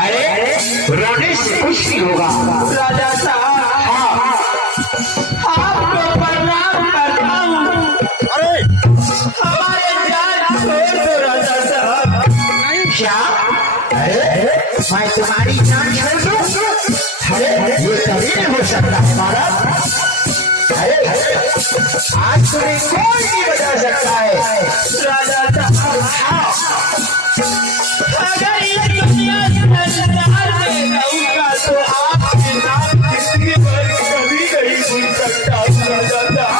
अरे रोने से कुछ नहीं होगा राजा साहब। आपको प्रणाम करता हूँ। अरे हमारे जान मैं तुम्हारी जान छोड़ दूं? अरे ये कभी नहीं हो सकता है महाराज। अरे आज तुम्हें कोई नहीं बचा सकता है। राजा साहब अगर ये दुनिया संसार में रहूंगा तो आपके नाम जिंदगी भर कभी नहीं भूल सकता। राजा साहब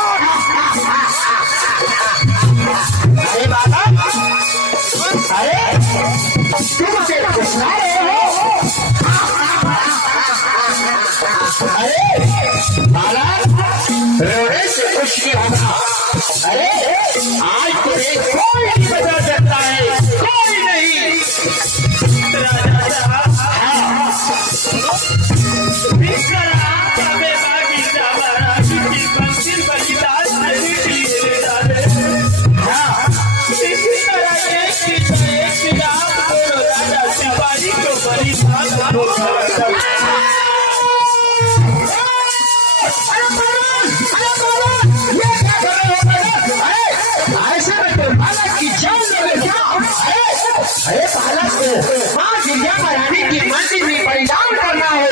अरे बाबा, अरे तुम मुझे पूछना रहे हो? अरे महाराज रोने से कुछ नहीं होगा। अरे आज तुम्हें कोई नहीं बचा सकता है, कोई नहीं। राजा साहब मंजिल बलिदान देने के लिए ले डाले। इसी तरह एक राम को राजा शिवाजी को बलिदान होगा। अरे बालक को माँ गिरजा बनाने की मंदिर में बलिदान करना है।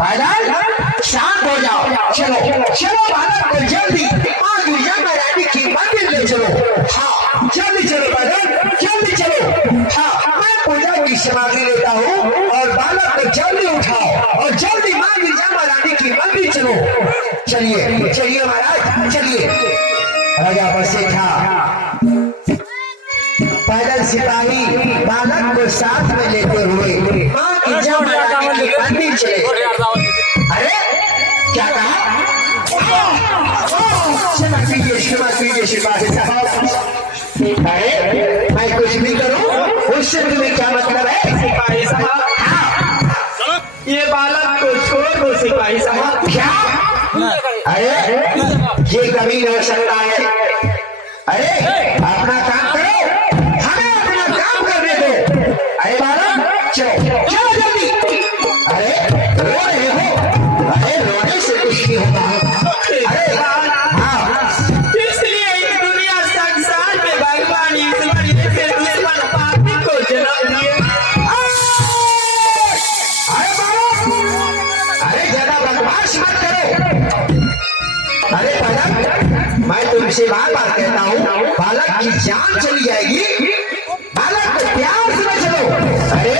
बालक शांत हो जाओ। चलो चलो बालक को जल्दी माँ गिरजा बनाने की मंदिर ले चलो। हाँ जल्दी चलो बालक, जल्दी चलो। हाँ मैं पूजा की सामग्री लेता हूँ और बालक को जल्दी उठाओ और जल्दी माँ गिरजा बनाने की मंदिर चलो। चलिए चलिए महाराज चलिए। राजा बसे था। पैदल सिपाही बालक को साथ में लेते हुए माँ की जब बनाने की मंदिर चले। अरे क्या कहा? क्षमा कीजिए सिपाही साहब। अरे मैं कुछ भी करूं उससे तुम्हें क्या मतलब है? सिपाही साहब ये बालक को छोड़ दो। सिपाही साहब क्या? अरे ये कभी नहीं हो सकता है। अरे अपना काम करो, हमें अपना काम करने दो। अरे बालक चलो चलो जल्दी। अरे रो रहे हो? अरे रोने से कुछ नहीं होगा। अरे हाँ इसलिए इस दुनिया संसार में भगवान ईश्वर से दुश्मन पापी को जन्म दिए। अरे बालक अरे ज्यादा बदमाश मत करो। अरे बालक मैं तुमसे बार बार कहता हूँ बालक की जान चली जाएगी। बालक को प्यार से चलो। अरे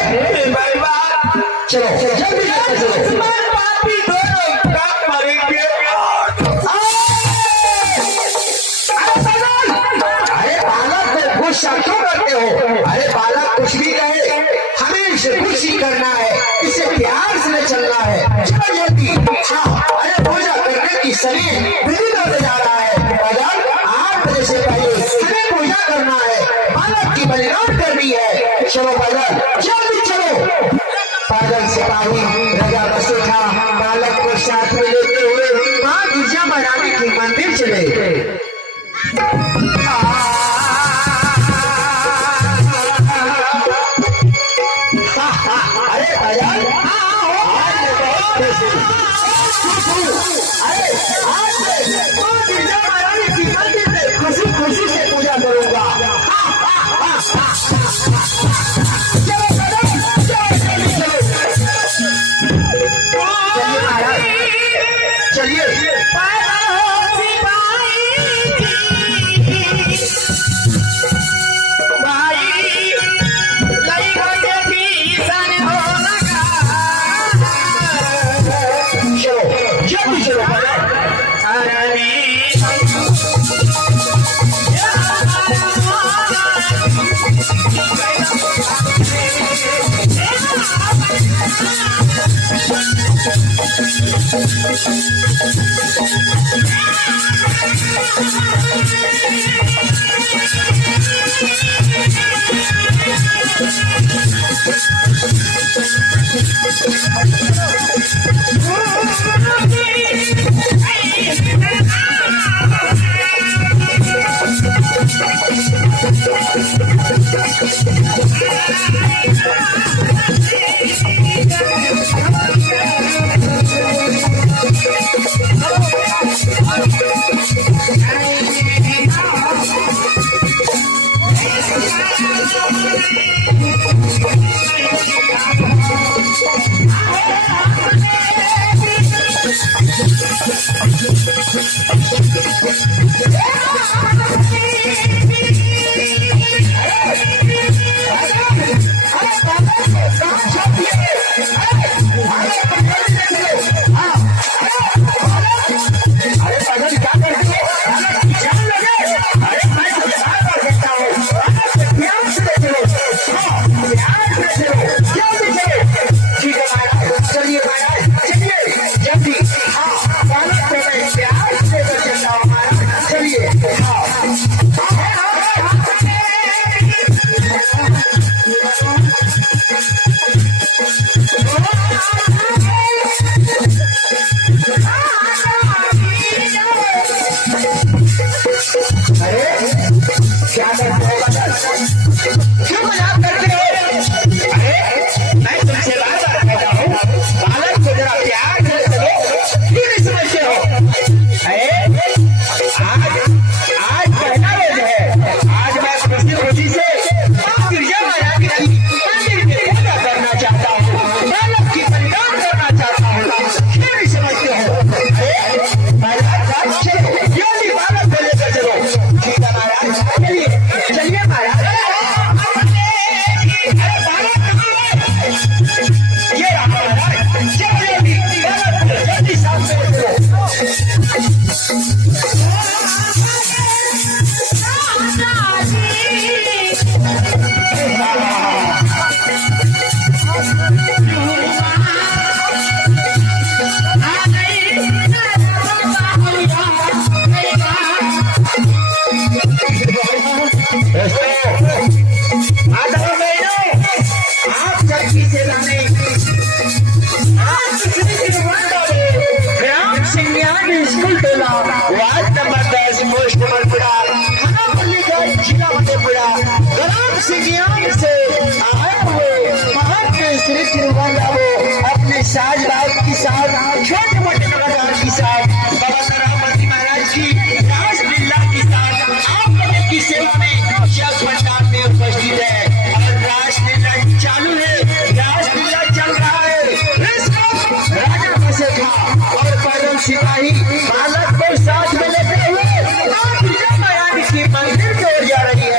चलो जल्दी चलो। पापी दोनों कब मरेंगे? अरे बालक को गुस्सा क्यों करते हो? अरे बालक कुछ भी कहे हमें इसे कुछ ही करना है, इसे प्यार से चलना है। चलो जल्दी। अरे पूजा करने की शरीर विधि होने जा रहा है। 8 बजे से पहले हमें पूजा करना है, बालक की बलिदान करनी है। चलो पैदल जल्दी चलो। पैदल सिपाही राजा बसे था बालक को साथ में लेते हुए माँ गिरजा बनाने की मंदिर चले। अरे पैदल खुशी खुशी से पूजा करूंगा। चलो चलो चलो चलो। साज बाग की साथ छोटे मोटे कलाकार की साथ बाबा साहब महाराज की रासलीला की साथ आप लोगों की सेवा में जग भंडार में उपस्थित है और रासलीला चालू है, रासलीला चल रहा है। राजा बसे था और पैदल सिपाही बालक को साथ में लेते हुए की मंदिर की ओर जा रही है।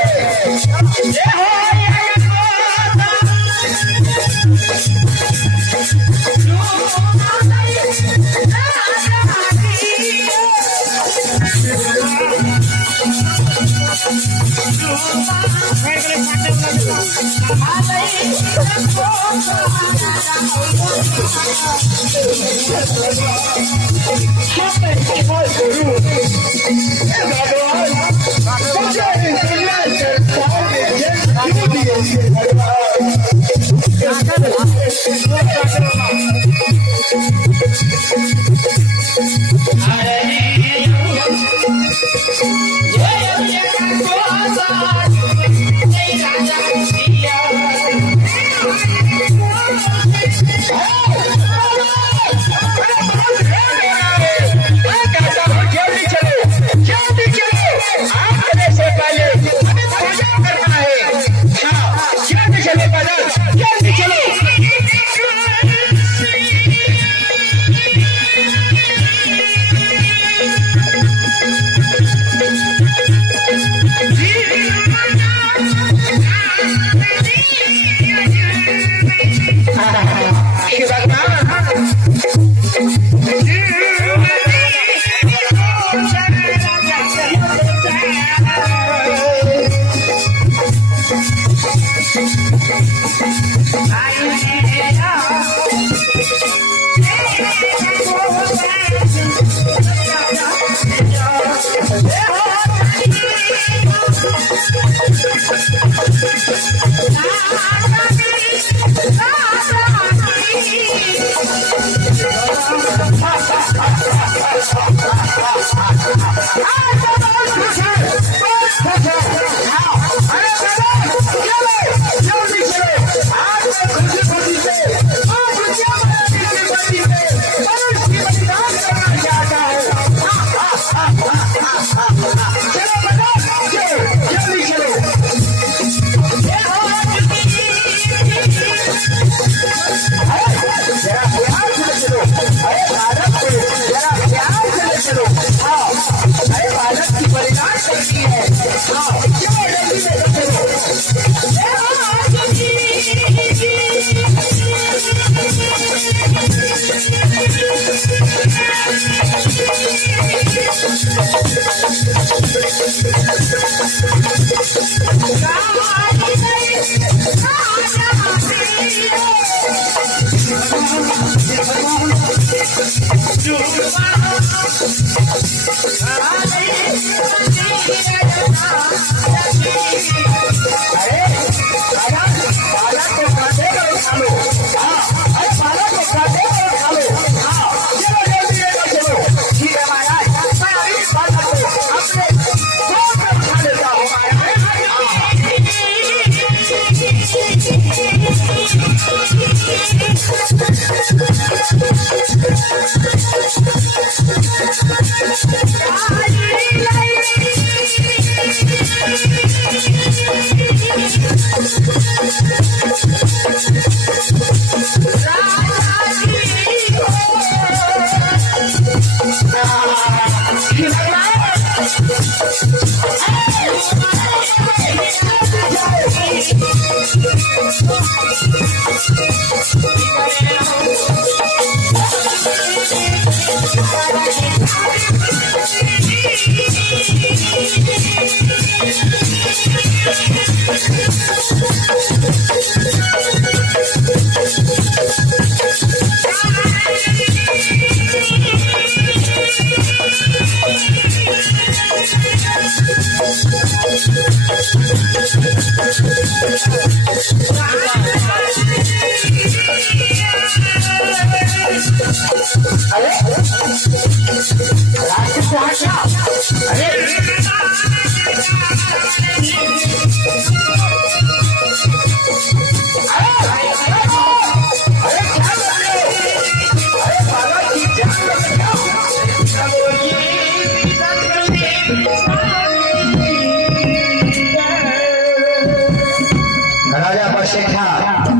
राजा बसेठा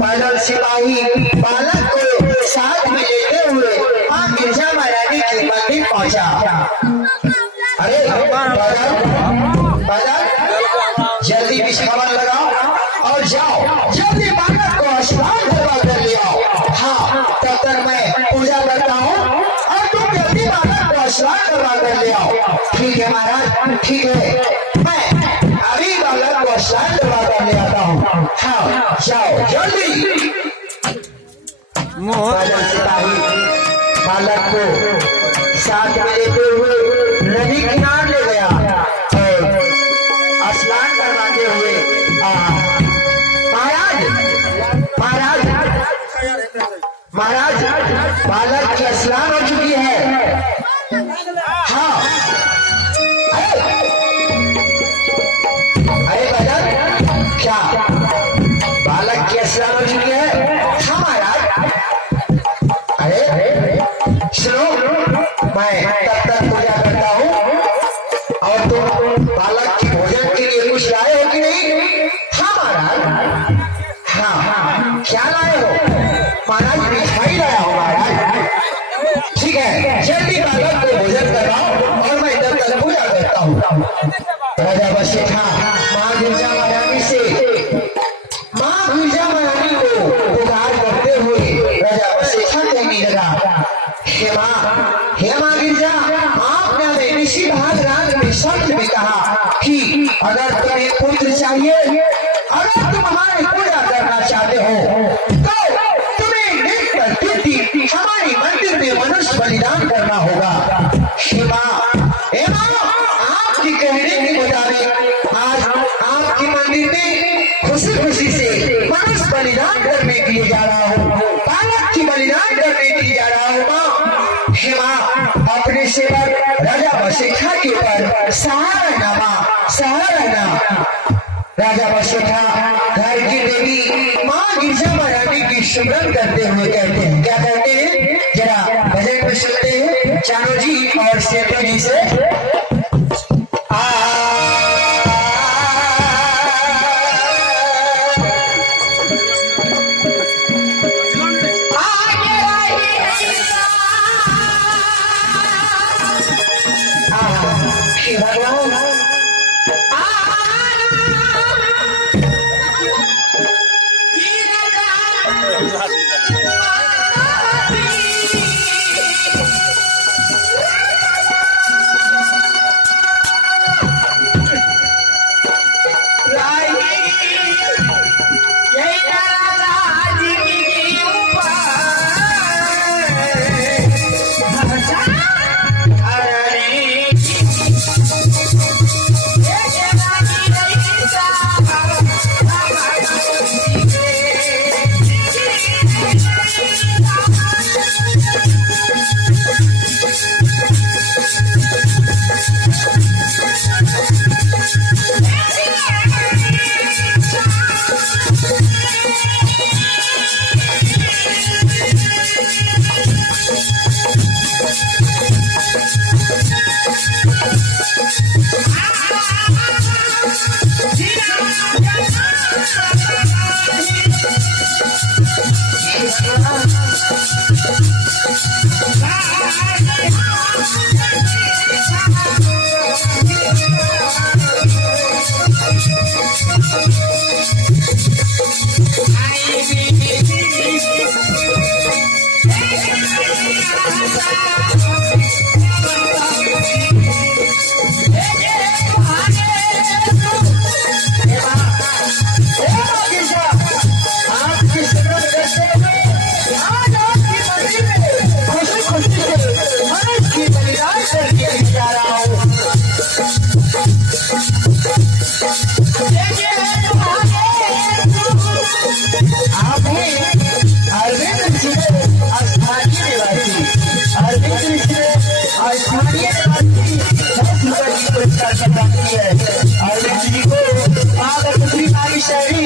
पैदल सिपाही बालक को साथ में लेते हुए मां गिरजा महारानी के मंदिर पहुंचा। अरे बालक जल्दी बिछावन लगाओ और जाओ, जल्दी बालक को स्नान करवा कर ले आओ। हाँ, तब तक मैं पूजा करता हूँ और तुम जल्दी बालक को स्नान करवा कर ले आओ। ठीक है महाराज, ठीक है, मैं अभी बालक को स्नान करवा कर ले आता हूँ। हाँ, जाओ जल्दी। पैदल सिपाही बालक को साथ में लेते हुए नदी किनारे ले गया और स्नान करवाते हुए महाराज बालक की स्नान हो चुकी है। हाँ, अरे बदल क्या बालक की स्नान हो चुकी है? हाँ महाराज। अरे सुनो, मैं तब तक पूजा करता हूँ और तुम बालक की भोजन के लिए कुछ लाए हो कि नहीं? हाँ महाराज। हाँ, क्या लाए हो? महाराज मिठाई लाया हो महाराज। ठीक है, जल्दी बालक को भोजन कराओ और मैं तब तक पूजा करता हूँ। राजा बसेठा माँ गिरजा महारानी को पुकार करते हुए राजा बसेठा कहने लगा, हे माँ गिरजा, आपने हमें ऋषि भागराज में शब्द में कहा कि अगर तुम्हें पुत्र चाहिए, अगर तुम हमारी पूजा करना चाहते हो तो तुम्हें नित्य हमारी मंदिर में मनुष्य बलिदान करना होगा। हे माँ, आपकी कहने के मुताबिक आज आपके मंदिर में खुशी खुशी से मनुष्य बलिदान करने के लिए जा रहा हूँ, बालक की बलिदान करने के लिए जा रहा हूँ। माँ, हे माँ, अपने सेवक राजा बसेठा के ऊपर सहारा रहना माँ, सहारा रहना। राजा बसेठा घर की देवी माँ गिरजा महारानी की सुमरन करते हुए कहते हैं, क्या कहते हैं? जरा भजन में सुनते हैं चानो जी और सेठो जी से। है और मैं जी को आदत भी आई शरीर